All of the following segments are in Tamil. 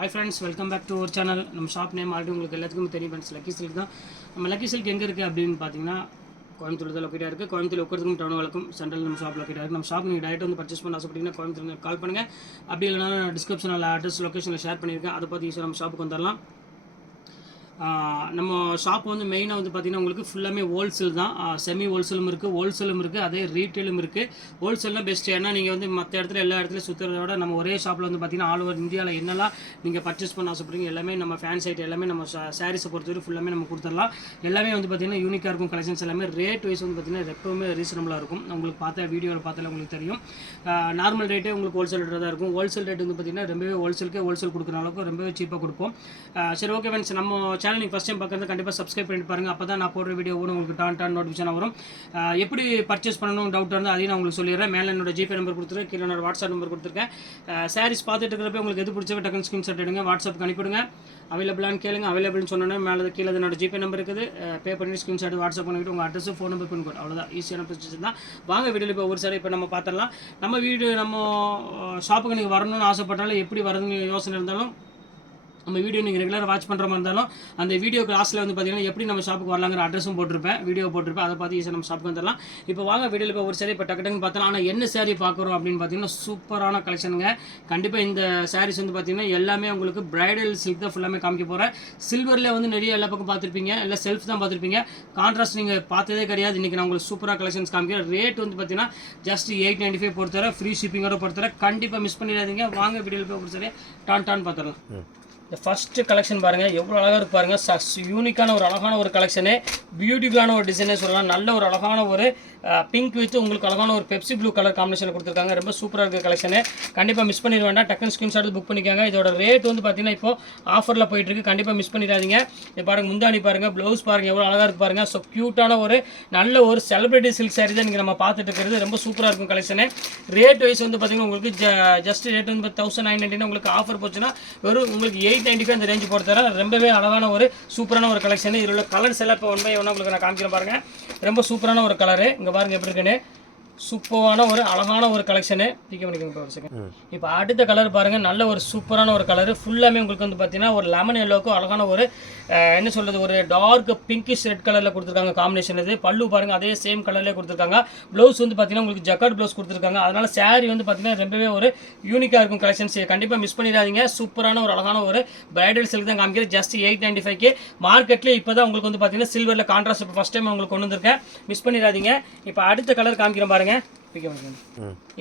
Hi friends, welcome back to our channel. நம்ம ஷாப் நேம் ஆல்ரெடி உங்களுக்கு எல்லாத்துக்கும் தெரியும் ஃப்ரெண்ட்ஸ். லக்கி சில்க் தான். நம்ம லக்கி சில்க் எங்கே இருக்குது அப்படின்னு பார்த்தீங்கன்னா கோயம்புத்தூர் தான் லொக்கேட்டாக இருக்குது. கோயம்புத்தூர் உட்கிறதுக்கும் டவுன் வழக்கம் சென்ட்ரல் நம்ம ஷாப் லொக்கேட்டாக இருக்குது. நம்ம ஷாப் நீங்கள் டேரெக்டாக வந்து பர்ச்சேஸ் பண்ண ஆசைப்பட்டீங்கன்னா கோயம்புத்தூர் கால் பண்ணுங்கள். அப்படி இல்லைனா டிஸ்கிரிப்ஷனில் அட்ரஸ் லொக்கேஷனில் ஷேர் பண்ணியிருக்கேன். அதை பார்த்து ஈஸியாக நம்ம ஷாப்புக்கு வந்துடலாம். நம்ம ஷாப் வந்து மெயினாக வந்து பார்த்திங்கன்னா உங்களுக்கு ஃபுல்லாமே ஹோல்சேல் தான். செமி ஹோல்சேலும் இருக்குது, ஹோல்சேலும் இருக்குது, அதே ரீட்டெயிலும் இருக்குது. ஹோல்சேல்னால் பெஸ்ட்டு. ஏன்னா நீங்கள் வந்து மற்ற இடத்துல எல்லா இடத்துலையும் சுற்றுறத விட நம்ம ஒரே ஷாப்பில் வந்து பார்த்திங்கன்னா ஆல் ஓவர் இந்தியாவில் என்னெல்லாம் நீங்கள் பர்ச்சேஸ் பண்ண ஆசைப்படுறீங்க எல்லாமே நம்ம ஃபேன் சைட் எல்லாமே நம்ம சாரீஸை பொறுத்தவரை ஃபுல்லாமே நம்ம கொடுத்துடலாம். எல்லாமே வந்து பார்த்திங்கன்னா யூனிக்காக இருக்கும். கலெக்ஷன்ஸ் எல்லாமே ரேட் வைஸ் வந்து பார்த்திங்கன்னா எப்பவுமே ரீசனபுளாக இருக்கும். உங்களுக்கு பார்த்தா வீடியோவில் பார்த்தாலே உங்களுக்கு தெரியும். நார்மல் ரேட்டே உங்களுக்கு ஹோல்சேல் ரேட்டாக தான் இருக்கும். ஹோல்சேல் ரேட் வந்து பார்த்திங்கன்னா ரொம்பவே ஹோல்சேல் கொடுக்குற அளவுக்கு ரொம்பவே சீப்பாக கொடுப்போம். சரி, ஓகே ஃப்ரெண்ட்ஸ், நம்ம சேனல் நீங்கள் ஃபஸ்ட் டைம் பார்க்குறது கண்டிப்பாக சப்ஸ்கிரைப் பண்ணிட்டு பாருங்கள். அப்போ தான் நான் போடுற வீடியோ உங்களுக்கு டான் நோட்டிஃபிகேஷன் வரும். எப்படி பர்ச்சேஸ் பண்ணணும் டவுட் இருந்தால் அதையும் நான் உங்களுக்கு சொல்லிடுறேன். மேலே என்னோட ஜிபே நம்பர் கொடுத்துருக்கேன், கீழே என்னோட வாட்ஸ்அப் நம்பர் கொடுத்துருக்கேன். சாரீஸ் பார்த்துட்டு இருக்கிறப்ப உங்களுக்கு எது பிடிச்சவோ டக்குனு ஸ்க்ரீன்ஷாட் எடுங்க, வாட்ஸ்அப்புக்கு அனுப்பிவிடுங்க. அவைலபிளானு கேளுங்க. அவைலபிள்னு சொன்னோன்னே மேலே கீழே என்னோட ஜிபே நம்பர் இருக்குது. பே பண்ணி ஸ்க்ரீன்ஷாட் வாட்ஸ்அப் பண்ணிவிட்டு உங்கள் address phone number pin code, அவ்வளோதான். ஈஸியான ப்ரொசீஜர் தான். வாங்க வீடியோவில் இப்போ ஒரு சாரி இப்போ நம்ம பார்த்துடலாம். நம்ம ஷாப்புக்கு நீங்கள் வரணும்னு ஆசைப்பட்டாலும் எப்படி வரதுன்னு யோசனை இருந்தாலும் நம்ம வீடியோ நீங்கள் ரெகுலராக வாட்ச் பண்ணுற மாதிரி இருந்தாலும் அந்த வீடியோ கிளாஸில் வந்து பார்த்தீங்கன்னா எப்படி நம்ம ஷாப்புக்கு வரலாங்கிற அட்ரஸும் போட்டிருப்பேன், வீடியோ போட்டிருப்பேன். அதை பார்த்து ஈஸியாக நம்ம ஷாப்புக்கு வந்துடலாம். இப்போ வாங்க வீடியோவில் இப்போ ஒரு சாரி இப்போ டக்குன்னு பார்த்தோம். ஆனால் என்ன சாரி பார்க்குறோம் அப்படின்னு பார்த்தீங்கன்னா சூப்பரான கலெக்ஷனுங்க. கண்டிப்பாக இந்த சாரீஸ் வந்து பார்த்தீங்கன்னா எல்லாமே உங்களுக்கு பிரைடல் சில்க் தான் ஃபுல்லாமே காமிக்க போகிறேன். சில்வரில் வந்து நிறைய எல்லா பக்கம் பார்த்துருப்பீங்க, இல்லை செல்ஃப் தான் பார்த்துருப்பீங்க. கான்ட்ராஸ்ட் நீங்கள் பார்த்ததே கிடையாது. இன்றைக்கி நான் உங்களுக்கு சூப்பராக கலெக்ஷன்ஸ் காமிக்கிறேன். ரேட் வந்து பார்த்தீங்கன்னா ஜஸ்ட் 895 பொறுத்தவரை, ஃப்ரீ ஷிப்பிங்கோட பொறுத்தவரை. கண்டிப்பாக மிஸ் பண்ணிடாதீங்க. வாங்க வீடியோவில் போய் ஒரு சாரி டான் பார்த்துடலாம். இந்த ஃபஸ்ட்டு கலெக்ஷன் பாருங்கள், எவ்வளோ அழகாக இருக்கு பாருங்கள். யூனிக்கான ஒரு அழகான ஒரு கலெக்ஷனு, பியூட்டிஃபுல்லான ஒரு டிசைனே சொல்லலாம். நல்ல ஒரு அழகான ஒரு பிங்க் வித் உங்களுக்கு அழகான ஒரு பெப்சி ப்ளூ கலர் காம்பினேஷன் கொடுத்துருக்காங்க. ரொம்ப சூப்பராக இருக்குது கலெக்ஷனு. கண்டிப்பாக மிஸ் பண்ணிட வேண்டாம். டக்குன்னு ஸ்க்ரீன்ஷாட் புக் பண்ணிக்காங்க. இதோட ரேட் வந்து பார்த்தீங்கன்னா இப்போ ஆஃபரில் போயிட்டுருக்கு. கண்டிப்பாக மிஸ் பண்ணிடாதீங்க. இது பாருங்கள், முந்தானி பாருங்கள், ப்ளவுஸ் பாருங்கள், எவ்வளோ அழகாக இருக்குது பாருங்கள். ஸோ க்யூட்டான ஒரு நல்ல ஒரு செலிபிரிட்டி சில்க் சாரி தான் நீங்கள் நம்ம பார்த்துட்டு இருக்கிறது. ரொம்ப சூப்பராக இருக்கும் கலெக்ஷனு. ரேட் வைஸ் வந்து பார்த்தீங்கன்னா உங்களுக்கு ஜஸ்ட் ரேட் வந்து 1990 உங்களுக்கு ஆஃபர் போச்சுன்னா வெறும் உங்களுக்கு 895 அந்த ரேஞ்சு பொறுத்தவரை. ரொம்பவே அழகான ஒரு சூப்பரான ஒரு கலெக்ஷன். இதில் உள்ள கலர்ஸ் எல்லாம் இப்போ ஒன் பை ஒன்னாக உங்களுக்கு நான் காமிக்கிறேன் பாருங்கள். ரொம்ப சூப்பரான ஒரு கலரு. இங்கே பாருங்கள் எப்படி இருக்குன்னு. சூப்பரான ஒரு அழகான ஒரு கலெக்ஷனு. பிக் பண்ணிக்கோங்க ஒரு செகண்ட். இப்போ அடுத்த கலர் பாருங்கள், நல்ல ஒரு சூப்பரான ஒரு கலரு. ஃபுல்லாமே உங்களுக்கு வந்து பார்த்தீங்கன்னா ஒரு லெமன் எல்லோவுக்கு அழகான ஒரு என்ன சொல்கிறது, ஒரு டார்க் பிங்கிஷ் ரெட் கலரில் கொடுத்துருக்காங்க காம்பினேஷன். இது பல்லு பாருங்கள், அதே சேம் கலர்லேயே கொடுத்துருக்காங்க. ப்ளவுஸ் வந்து பார்த்தீங்கன்னா உங்களுக்கு ஜக்கார்ட் ப்ளவுஸ் கொடுத்துருக்காங்க. அதனால் சாரீ வந்து பார்த்தீங்கன்னா ரொம்பவே ஒரு யூனிக்காக இருக்கும் கலெக்ஷன்ஸ். கண்டிப்பாக மிஸ் பண்ணிடாதீங்க. சூப்பரான ஒரு அழகான ஒரு பிரைடல் சில்க் தான் காமிக்கிறது. ஜஸ்ட் 895 மார்க்கெட்லேயே இப்போ தான் உங்களுக்கு வந்து பார்த்தீங்கன்னா சில்வரில் கான்ட்ராஸ்ட் இப்போ ஃபஸ்ட் டைம் உங்களுக்கு கொண்டு வந்திருக்கேன். மிஸ் பண்ணிடாதீங்க. இப்போ அடுத்த கலர் காமிக்கிறேன் பாருங்கள்.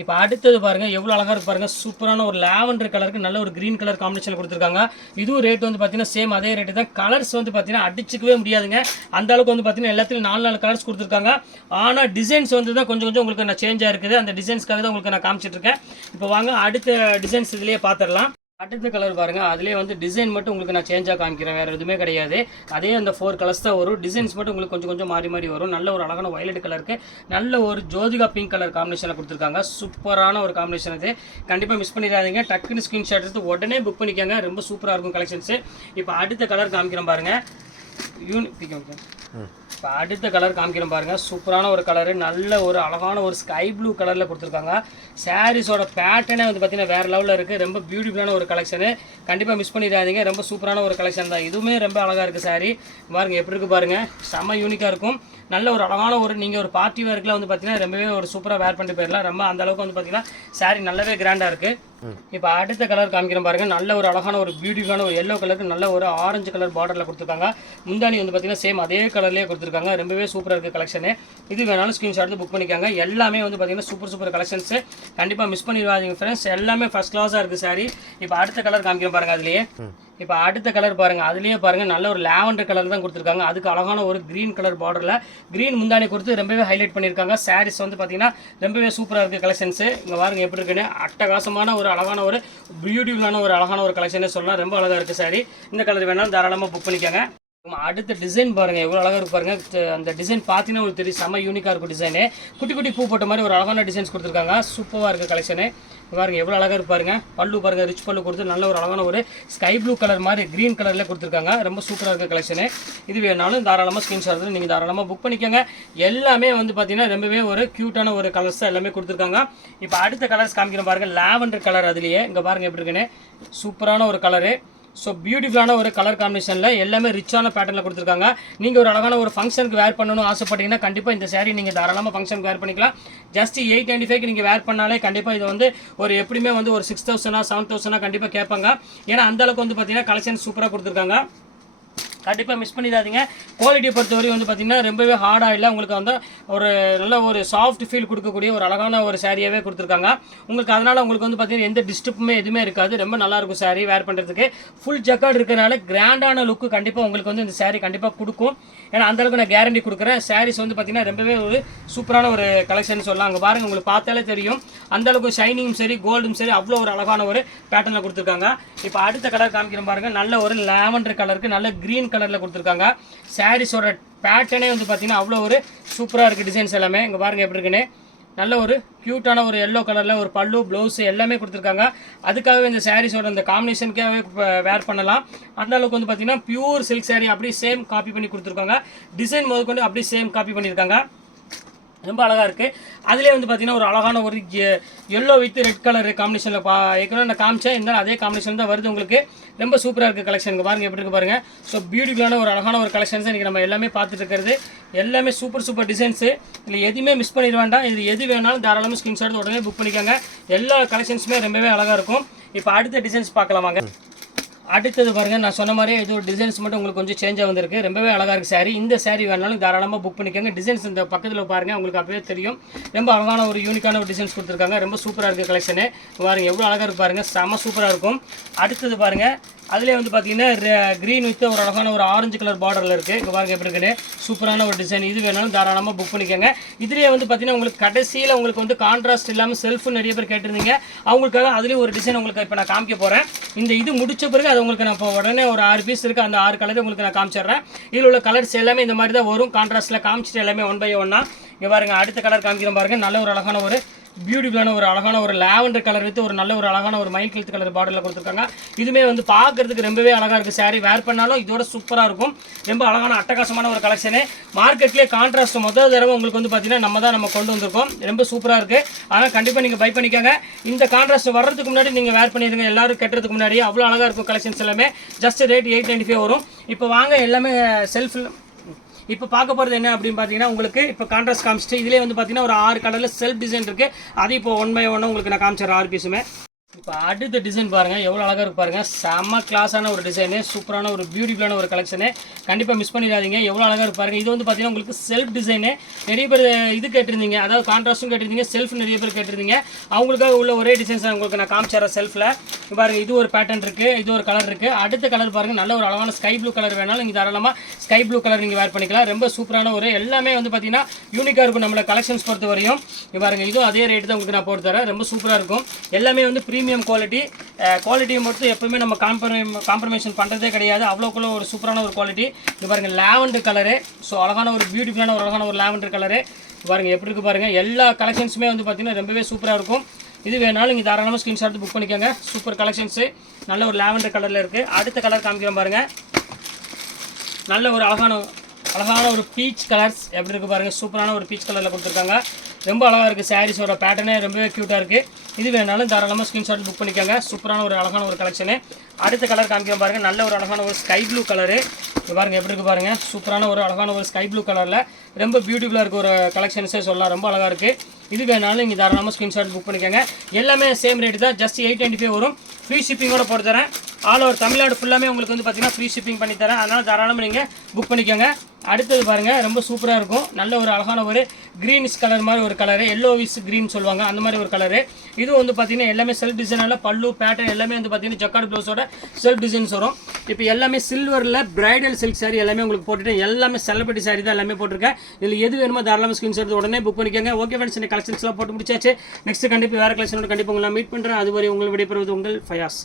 இப்போ அடுத்தது பாருங்க, எவ்வளோ அழகாக இருக்கு பாருங்க. சூப்பரான ஒரு லாவெண்டர் கலருக்கு நல்ல ஒரு கிரீன் கலர் காம்பினேஷன் கொடுத்துருக்காங்க. இதுவும் ரேட் வந்து பார்த்தீங்கன்னா சேம் அதே ரேட்டு தான். கலர்ஸ் வந்து பார்த்தீங்கன்னா அடிச்சுக்கவே முடியாதுங்க. அந்த அளவுக்கு வந்து பார்த்தீங்கன்னா எல்லாத்துலையும் 4 கலர்ஸ் கொடுத்துருக்காங்க. ஆனால் டிசைன்ஸ் வந்து தான் கொஞ்சம் உங்களுக்கு நான் சேஞ்சாக இருக்குது. அந்த டிசைன்ஸ்க்காக தான் உங்களுக்கு நான் காமிச்சிட்டு இருக்கேன். இப்போ வாங்க அடுத்த டிசைன்ஸ் இதுலேயே பார்த்துடலாம். அடுத்த கலர் பாருங்கள், அதிலே வந்து டிசைன் மட்டும் உங்களுக்கு நான் சேஞ்சாக காமிக்கிறேன், வேறு எதுவுமே கிடையாது. அதே அந்த 4 கலர்ஸ் தான் வரும். டிசைன்ஸ் மட்டும் உங்களுக்கு கொஞ்சம் மாறி வரும். நல்ல ஒரு அழகான வயலட் கலருக்கு நல்ல ஒரு ஜோதிகா பிங்க் கலர் காம்பினேஷனில் கொடுத்துருக்காங்க. சூப்பரான ஒரு காம்பினேஷன். இது கண்டிப்பாக மிஸ் பண்ணிடாதீங்க. டக்குன்னு ஸ்க்ரீன்ஷாட் எடுத்து உடனே புக் பண்ணிக்கோங்க. ரொம்ப சூப்பராக இருக்கும் கலெக்ஷன்ஸு. இப்போ அடுத்த கலர் காமிக்கிறேன் பாருங்கள். இப்போ அடுத்த கலர் காமிக்கிறேன் பாருங்கள். சூப்பரான ஒரு கலரு, நல்ல ஒரு அழகான ஒரு ஸ்கை ப்ளூ கலரில் கொடுத்துருக்காங்க. சாரீஸோட பேட்டர்னே வந்து பார்த்தீங்கன்னா வேறு லெவலில் இருக்குது. ரொம்ப பியூட்டிஃபுல்லான ஒரு கலெக்ஷனு. கண்டிப்பாக மிஸ் பண்ணிடாதீங்க. ரொம்ப சூப்பரான ஒரு கலெக்ஷன் தான். இதுவுமே ரொம்ப அழகாக இருக்குது சாரீ. பாருங்கள் எப்படி இருக்குது பாருங்கள். செம்ம யூனிக்காக இருக்கும். நல்ல ஒரு அழகான ஒரு நீங்கள் ஒரு பார்ட்டி வேர்க்கில் வந்து பார்த்தீங்கன்னா ரொம்பவே ஒரு சூப்பராக வேர் பண்ணிட்டு போயிடலாம். ரொம்ப அந்த அளவுக்கு வந்து பார்த்தீங்கன்னா சாரீ நல்லாவே கிராண்டாக இருக்குது. இப்போ அடுத்த கலர் காமிக்கிறேன் பாருங்கள். நல்ல ஒரு அழகான ஒரு பியூட்டிஃபுல்லான ஒரு எல்லோ கலருக்கு நல்ல ஒரு ஆரஞ்சு கலர் பார்டரில் கொடுத்துருக்காங்க. முந்தானி வந்து பார்த்தீங்கன்னா சேம் அதே கலர்லேயே கொடுத்துருக்காங்க. ரொம்பவே சூப்பராக இருக்குது கலெக்ஷனு. இது வேணாலும் ஸ்க்ரீன்ஷாட் எடுத்து புக் பண்ணிக்காங்க. எல்லாமே வந்து பார்த்தீங்கன்னா சூப்பர் கலெக்ஷன்ஸு. கண்டிப்பாக மிஸ் பண்ணிடுவாதீங்க ஃப்ரெண்ட்ஸ். எல்லாமே ஃபஸ்ட் கிளாஸாக இருக்குது சாரி. இப்போ அடுத்த கலர் காமிக்கிறேன் பாருங்கள். அதுலேயே இப்போ அடுத்த கலர் பாருங்கள். அதுலேயே பாருங்கள் நல்ல ஒரு லாவெண்டர் கலர் தான் கொடுத்துருக்காங்க. அதுக்கு அழகான ஒரு க்ரீன் கலர் பார்டரில் க்ரீன் முந்தானி கொடுத்து ரொம்பவே ஹைலைட் பண்ணியிருக்காங்க. சாரீஸ் வந்து பார்த்தீங்கன்னா ரொம்பவே சூப்பராக இருக்குது கலெக்ஷன்ஸு. இங்கே பாருங்கள் எப்படி இருக்குன்னு. அட்டகாசமான ஒரு அழகான ஒரு பியூட்டிஃபுல்லான ஒரு அழகான ஒரு கலெக்ஷனே சொல்லலாம். ரொம்ப அழகாக இருக்குது சாரி. இந்த கலர் வேணாலும் தாராளமாக புக் பண்ணிக்கோங்க. அடுத்த டிசைன் பாருங்கள் எவ்வளோ அழகாக இருக்கு பாருங்கள். அந்த டிசைன் பார்த்தீங்கன்னா உங்களுக்கு தெரியும், செம்ம யூனிக்காக இருக்கும் டிசைனு. குட்டி குட்டி பூ போட்ட மாதிரி ஒரு அழகான டிசைன்ஸ் கொடுத்துருக்காங்க. சூப்பராக இருக்குது கலெக்ஷனு. பாருங்கள் எவ்வளோ அழகாக இருப்பாருங்க. பல்லு பாருங்கள், ரிச் பல்லு கொடுத்து நல்ல ஒரு அழகான ஒரு ஸ்கை ப்ளூ கலர் மாதிரி க்ரீன் கலரில் கொடுத்துருக்காங்க. ரொம்ப சூப்பராக இருக்குது கலெக்ஷனு. இது வேணாலும் தாராளமாக ஸ்க்ரீன்ஷாட் எடுத்து நீங்கள் தாராளமாக புக் பண்ணிக்கோங்க. எல்லாமே வந்து பார்த்தீங்கன்னா ரொம்பவே ஒரு க்யூட்டான ஒரு கலர்ஸ் தான் எல்லாமே கொடுத்துருக்காங்க. இப்போ அடுத்த கலர்ஸ் காமிக்கிறோம் பாருங்கள். லாவெண்டர் கலர் அதுலேயே இங்கே பாருங்கள் எப்படி இருக்குன்னு. சூப்பரான ஒரு கலரு. ஸோ பியூட்டிஃபுல்லான ஒரு கலர் காம்பினேஷனில் எல்லாமே ரிச்சான பேட்டர்னில் கொடுத்துருக்காங்க. நீங்கள் ஒரு அழகான ஒரு ஃபங்க்ஷனுக்கு வேர் பண்ணணும் ஆசைப்பட்டீங்கன்னா கண்டிப்பாக இந்த சாரீ நீங்கள் தாராளமாக ஃபங்க்ஷனுக்கு வேர் பண்ணிக்கலாம். ஜஸ்ட் 895 நீங்கள் வேர் பண்ணாலே கண்டிப்பாக இது வந்து ஒரு எப்படியுமே வந்து ஒரு 6000 7000 கண்டிப்பாக கேட்பாங்க. ஏன்னா அந்தளவுக்கு வந்து பார்த்தீங்கன்னா கலெக்ஷன் சூப்பராக கொடுத்துருக்காங்க. கண்டிப்பாக மிஸ் பண்ணிடாதீங்க. குவாலிட்டியை பொறுத்தவரை வந்து பார்த்திங்கன்னா ரொம்பவே ஹார்டாக இல்லை, உங்களுக்கு வந்து ஒரு நல்ல ஒரு சாஃப்ட் ஃபீல் கொடுக்கக்கூடிய ஒரு அழகான ஒரு சாரியாகவே கொடுத்துருக்காங்க உங்களுக்கு. அதனால் உங்களுக்கு வந்து பார்த்திங்கன்னா எந்த டிஸ்டர்புமே எதுவுமே இருக்காது. ரொம்ப நல்லாயிருக்கும் சாரீ வேர் பண்ணுறதுக்கு. ஃபுல் ஜக்கார்டு இருக்கிறனால கிராண்டான லுக்கு கண்டிப்பாக உங்களுக்கு வந்து இந்த சாரீ கண்டிப்பாக கொடுக்கும். ஏன்னா அந்தளவுக்கு நான் கேரண்டி கொடுக்குறேன். சாரீஸ் வந்து பார்த்திங்கன்னா ரொம்பவே ஒரு சூப்பரான ஒரு கலெக்ஷன் சொல்லலாம். அங்கே பாருங்கள், உங்களுக்கு பார்த்தாலே தெரியும் அந்தளவுக்கு ஷைனிங்கும் சரி கோல்டும் சரி அவ்வளோ ஒரு அழகான ஒரு பேட்டர்னில் கொடுத்துருக்காங்க. இப்போ அடுத்த கலர் காமிக்கிறோம் பாருங்கள். நல்ல ஒரு லாவெண்டர் கலருக்கு நல்ல க்ரீன் கலரில் கொடுத்துருக்காங்க. சாரீஸோட பேட்டர்னே வந்து பார்த்தீங்கன்னா அவ்வளோ ஒரு சூப்பராக இருக்குது. டிசைன்ஸ் எல்லாமே இங்கே பாருங்கள் எப்படி இருக்குன்னு. நல்ல ஒரு க்யூட்டான ஒரு எல்லோ கலரில் ஒரு பல்லு ப்ளவுஸு எல்லாமே கொடுத்துருக்காங்க. அதுக்காகவே இந்த சாரீஸோட இந்த காம்பினேஷனுக்காகவே வேர் பண்ணலாம். அந்த அளவுக்கு வந்து பார்த்தீங்கன்னா பியூர் சில்க் சாரீ அப்படியே சேம் காப்பி பண்ணி கொடுத்துருக்காங்க. டிசைன் முதற்கொண்டு அப்படியே சேம் காப்பி பண்ணியிருக்காங்க. ரொம்ப அழகாக இருக்குது. அதிலே வந்து பார்த்திங்கன்னா ஒரு அழகான ஒரு எல்லோ வித் ரெட் கலர் காம்பினேஷனில் ஏற்கனவே நான் காமிச்சேன். இருந்தாலும் அதே காம்பினேஷன் தான் வருது உங்களுக்கு. ரொம்ப சூப்பராக இருக்குது கலெக்ஷனுக்கு. பாருங்கள் எப்படி இருக்குது பாருங்கள். ஸோ பியூட்டிஃபுல்லான ஒரு அழகான ஒரு கலெக்ஷன்ஸ் இன்றைக்கி நம்ம எல்லாமே பார்த்துட்டு இருக்கிறது. எல்லாமே சூப்பர் டிசைன்ஸு. இதில் எதுவுமே மிஸ் பண்ணிட வேண்டாம். இது எது வேணாலும் தாராளமாக ஸ்க்ரீன்ஷாட் உடனே புக் பண்ணிக்கோங்க. எல்லா கலெக்ஷன்ஸுமே ரொம்பவே அழகாக இருக்கும். இப்போ அடுத்த டிசைன்ஸ் பார்க்கலாம் வாங்க. அடுத்தது பாருங்கள், நான் சொன்ன மாதிரியே இது ஒரு டிசைன்ஸ் மட்டும் உங்களுக்கு கொஞ்சம் சேஞ்சாக வந்திருக்கு. ரொம்பவே அழகாக இருக்குது சாரீ. இந்த சாரீ வேணாலும் தாராளமாக புக் பண்ணிக்கோங்க. டிசைன்ஸ் இந்த பக்கத்தில் பாருங்கள், உங்களுக்கு அப்படியே தெரியும். ரொம்ப அழகான ஒரு யூனிக்கான ஒரு டிசைன்ஸ் கொடுத்துருக்காங்க. ரொம்ப சூப்பராக இருக்குது கலெக்ஷனு. பாருங்கள் எவ்வளோ அழகாக இருக்குது பாருங்கள். செம்ம சூப்பராக இருக்கும். அடுத்தது பாருங்கள், அதிலே வந்து பார்த்தீங்கன்னா க்ரீன் வித் ஒரு அழகான ஒரு ஆரஞ்சு கலர் பார்டரில் இருக்குது. இங்கே பாருங்கள் எப்படி இருக்குன்னு. சூப்பரான ஒரு டிசைன். இது வேணாலும் தாராளமாக புக் பண்ணிக்கோங்க. இதுலேயே வந்து பார்த்தீங்கன்னா உங்களுக்கு கடைசியில் உங்களுக்கு வந்து கான்ட்ராஸ்ட் இல்லாமல் செல்ஃபு நிறைய பேர் கேட்டிருந்தீங்க. அவங்களுக்காக அதுலேயும் ஒரு டிசைன் உங்களுக்கு இப்போ நான் காமிக்க போகிறேன். இந்த இது முடிச்ச பிறகு அது உங்களுக்கு நான் இப்போ உடனே ஒரு 6 பீஸ் இருக்குது. அந்த 6 கலர் உங்களுக்கு நான் காமிச்சிடுறேன். இதில் உள்ள கலர்ஸ் எல்லாமே இந்த மாதிரி தான் வரும். கான்ட்ராஸ்ட்டில் காமிச்சிட்டு எல்லாமே 1 by 1. இங்கே பாருங்கள் அடுத்த கலர் காமிக்கிறோம் பாருங்கள். நல்ல ஒரு அழகான ஒரு பியூட்டிஃபுல்லான ஒரு அழகான ஒரு லாவெண்டர் கலர் வித் ஒரு நல்ல ஒரு அழகான ஒரு மைல் கழுத்து கலர் பார்டரில் கொடுத்துருக்காங்க. இதுவுமே வந்து பார்க்கறதுக்கு ரொம்பவே அழகாக இருக்குது. சாரீ வேர் பண்ணாலும் இதோட சூப்பராக இருக்கும். ரொம்ப அழகான அட்டகாசமான ஒரு கலெக்ஷனு. மார்க்கெட்லேயே கான்ட்ராஸ்ட் முதல் தடவை உங்களுக்கு வந்து பார்த்தீங்கன்னா நம்ம கொண்டு வந்திருக்கோம். ரொம்ப சூப்பராக இருக்குது. ஆனால் கண்டிப்பாக நீங்கள் பை பண்ணிக்கோங்க. இந்த கான்ட்ராஸ்ட் வர்றதுக்கு முன்னாடி நீங்கள் வேர் பண்ணிடுங்க. எல்லாரும் கட்டுறதுக்கு முன்னாடியே அவ்வளோ அழகாக இருக்கும் கலெக்ஷன்ஸ் எல்லாமே. ஜஸ்ட் ரேட் 895 வரும். இப்போ வாங்க எல்லாமே செல்ஃபில் இப்போ பார்க்க போகிறது என்ன அப்படின்னு பார்த்தீங்கன்னா உங்களுக்கு இப்போ கான்ட்ராஸ்ட் காமிச்சிட்டு இதிலே வந்து பார்த்தீங்கன்னா ஒரு 6 கலரில் செல்ஃப் டிசைன் இருக்குது. அது இப்போ 1 by 1 உங்களுக்கு நான் காமிச்சிடுறேன் 6 பீஸுமே. இப்போ அடுத்த டிசைன் பாருங்கள் எவ்வளோ அழகாக இருக்கு பாருங்கள். செம்ம கிளாஸான ஒரு டிசைனு. சூப்பரான ஒரு பியூட்டிஃபுல்லான ஒரு கலெக்ஷனு. கண்டிப்பாக மிஸ் பண்ணிடாதீங்க. எவ்வளோ அழகாக இருக்கு பாருங்கள். இது வந்து பார்த்தீங்கன்னா உங்களுக்கு செல்ஃப் டிசைனு. நிறைய பேர் இது கேட்டிருந்தீங்க, அதாவது கான்ட்ராஸ்ட்டும் கேட்டிருந்தீங்க, செல்ஃப் நிறைய பேர் கேட்டிருந்தீங்க. அவங்களுக்காக உள்ள ஒரே டிசைன்ஸ் உங்களுக்கு நான் காமிச்சிடுறேன் செல்ஃபில். பாருங்கள் இது ஒரு பேட்டர்ன் இருக்குது, இது ஒரு கலர் இருக்குது. அடுத்த கலர் பாருங்கள், நல்ல ஒரு அழகான ஸ்கை ப்ளூ கலர் வேணாலும் நீங்கள் தாராளமாக ஸ்கை ப்ளூ கலர் நீங்கள் வேர் பண்ணிக்கலாம். ரொம்ப சூப்பரான ஒரு எல்லாமே வந்து பார்த்தீங்கன்னா யூனிக்காக இருக்கும் நம்மளை கலெக்ஷன்ஸ் பொறுத்த வரையும். பாருங்கள் இதுவும் அதே ரேட்டு தான் உங்களுக்கு நான் போட்டு தரேன். ரொம்ப சூப்பராக இருக்கும். எல்லாமே வந்து ப்ரீமியம் குவாலிட்டியை மட்டும் எப்பவுமே நம்ம காம்ப்ரமைஷன் பண்ணுறதே கிடையாது. அவ்வளோக்குள்ள ஒரு சூப்பரான ஒரு குவாலிட்டி. இது பாருங்கள் லாவெண்டர் கலரு. ஸோ அழகான ஒரு பியூட்டிஃபுல்லான ஒரு அழகான ஒரு லாவெண்டர் கலரு. பாருங்கள் எப்படி இருக்குது பாருங்கள். எல்லா கலெக்ஷன்ஸுமே வந்து பார்த்தீங்கன்னா ரொம்பவே சூப்பராக இருக்கும். இது வேணாலும் நீங்கள் தாராளமாக ஸ்க்ரீன்ஷாட் புக் பண்ணிக்கோங்க. Super collections. நல்ல ஒரு லாவெண்டர் கலரில் இருக்குது. அடுத்த கலர் காமிக்கிறோம் பாருங்கள். நல்ல ஒரு அழகான ஒரு பீச் கலர்ஸ் எப்படி இருக்குது பாருங்கள். சூப்பரான ஒரு பீச் கலரில் கொடுத்துருக்காங்க. ரொம்ப அழகாக இருக்குது. சாரீஸோட பேட்டர்னே ரொம்பவே க்யூட்டாக இருக்குது. இது வேணாலும் தாராளமாக ஸ்க்ரீன்ஷாட் புக் பண்ணிக்கோங்க. சூப்பரான ஒரு அழகான ஒரு கலெக்ஷனு. அடுத்த கலர் காமிக்கிறோம் பாருங்கள். நல்ல ஒரு அழகான ஒரு ஸ்கை ப்ளூ கலரு. பாருங்கள் எப்படி இருக்குது பாருங்கள். சூப்பரான ஒரு அழகான ஒரு ஸ்கை ப்ளூ கலரில் ரொம்ப பியூட்டிஃபுல்லாக இருக்க ஒரு கலெக்ஷன்ஸே சொல்லலாம். ரொம்ப அழகாக இருக்குது. இது வேணாலும் நீங்கள் தாராளமாக ஸ்க்ரீன்ஷாட் புக் பண்ணிக்கோங்க. எல்லாமே சேம் ரேட்டு தான். ஜஸ்ட் 895 வரும். ஃப்ரீ ஷிப்பிங்கோட போட்டு தரேன். ஆல் ஓவர் தமிழ்நாடு ஃபுல்லாமே உங்களுக்கு வந்து பார்த்தீங்கன்னா ஃப்ரீ ஷிப்பிங் பண்ணி தரேன். அதனால் தாராளமாக நீங்கள் புக் பண்ணிக்கோங்க. அடுத்தது பாருங்கள் ரொம்ப சூப்பராக இருக்கும். நல்ல ஒரு அழகான ஒரு க்ரீனிஷ் கலர் மாதிரி ஒரு கலரு, எல்லோவிஸ் க்ரீன் சொல்லுவாங்க அந்த மாதிரி ஒரு கலரு. இது வந்து பார்த்தீங்கன்னா எல்லாமே செல்ஃப் டிசைனால பல்லு பேட்டர்ன் எல்லாமே வந்து பார்த்தீங்கன்னா ஜக்கார்டு ப்ளவுஸோட செல்ஃப் டிசைன்ஸ் வரும். இப்போ எல்லாமே சில்வரில் பிரைடல் சில்க் சாரி எல்லாமே உங்களுக்கு போட்டுட்டேன். எல்லாமே செலிபிரிட்டி சாரி தான் எல்லாமே போட்டிருக்கேன். இதில் எது வேணுமோ தாராளமாக ஸ்க்ரீன்ஷாட் எடுத்து உடனே புக் பண்ணிக்கோங்க. ஓகே ஃப்ரெண்ட்ஸ், இந்த கலெக்ஷன்ஸ்லாம் போட்டு முடிச்சாச்சு. நெக்ஸ்ட் கண்டிப்பாக வேறு கலெக்ஷனோட கண்டிப்பாக உங்களை மீட் பண்ணுறேன். அதுவரை உங்களை விடைபெறுவது உங்கள் ஃபயாஸ்.